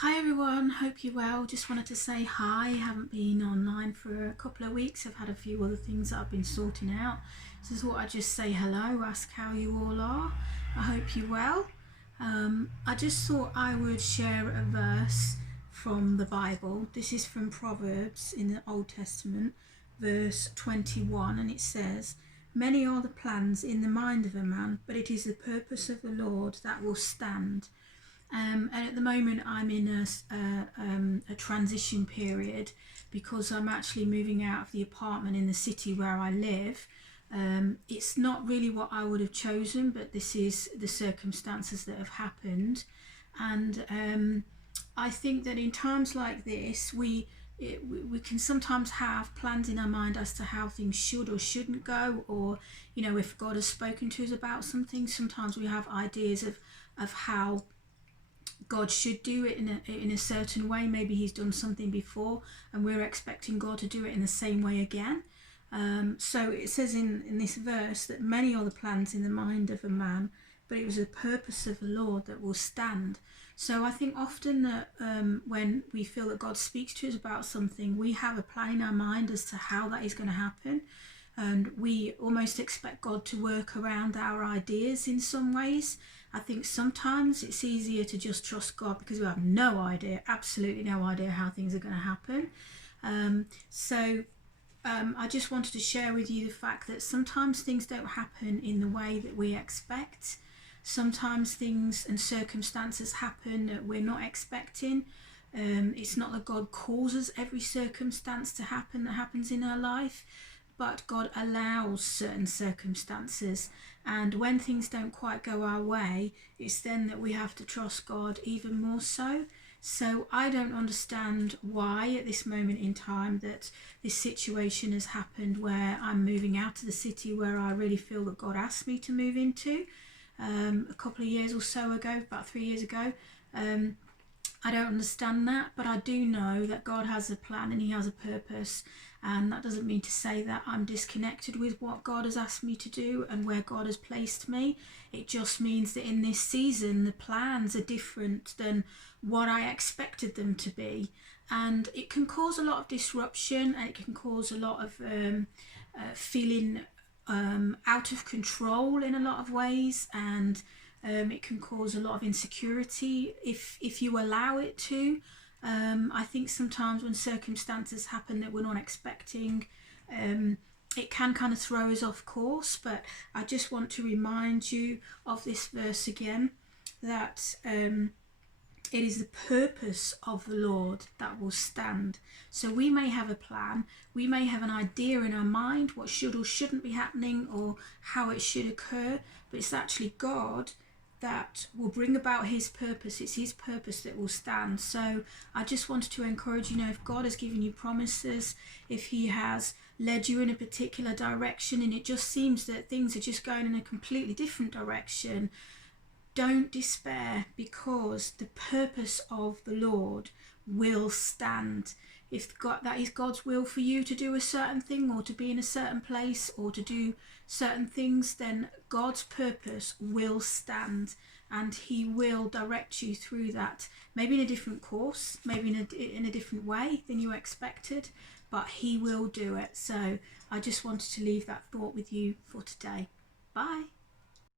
Hi everyone, hope you're well. Just wanted to say hi. Haven't been online for a couple of weeks. I've had a few other things that I've been sorting out. So I thought I'd just say hello, ask how you all are. I hope you're well. I just thought I would share a verse from the Bible. This is from Proverbs in the Old Testament, verse 21, and it says, "Many are the plans in the mind of a man, but it is the purpose of the Lord that will stand." And at the moment, I'm in a transition period because I'm actually moving out of the apartment in the city where I live. It's not really what I would have chosen, but this is the circumstances that have happened. And I think that in times like this, we can sometimes have plans in our mind as to how things should or shouldn't go, or if God has spoken to us about something. Sometimes we have ideas of how God should do it in a certain way. Maybe he's done something before and we're expecting God to do it in the same way again. So it says in this verse that many are the plans in the mind of a man, but it was the purpose of the Lord that will stand. So I think often that when we feel that God speaks to us about something, we have a plan in our mind as to how that is going to happen. And we almost expect God to work around our ideas in some ways. I think sometimes it's easier to just trust God because we have no idea, absolutely no idea how things are going to happen. I just wanted to share with you the fact that sometimes things don't happen in the way that we expect. Sometimes things and circumstances happen that we're not expecting. It's not that God causes every circumstance to happen that happens in our life, but God allows certain circumstances, and when things don't quite go our way, it's then that we have to trust God even more so. So I don't understand why at this moment in time that this situation has happened where I'm moving out of the city where I really feel that God asked me to move into a couple of years or so ago, about 3 years ago. I don't understand that, but I do know that God has a plan and he has a purpose, and that doesn't mean to say that I'm disconnected with what God has asked me to do and where God has placed me. It just means that in this season the plans are different than what I expected them to be, and it can cause a lot of disruption, and it can cause a lot of feeling out of control in a lot of ways, and it can cause a lot of insecurity if you allow it to. I think sometimes when circumstances happen that we're not expecting, it can kind of throw us off course. But I just want to remind you of this verse again, that it is the purpose of the Lord that will stand. So we may have a plan, we may have an idea in our mind what should or shouldn't be happening or how it should occur, but it's actually God that will bring about his purpose. It's his purpose that will stand. So I just wanted to encourage you, if God has given you promises, if he has led you in a particular direction and it just seems that things are just going in a completely different direction, don't despair, because the purpose of the Lord will stand. If that is God's will for you to do a certain thing or to be in a certain place or to do certain things, then God's purpose will stand and he will direct you through that. Maybe in a different course, maybe in a different way than you expected, but he will do it. So I just wanted to leave that thought with you for today. Bye.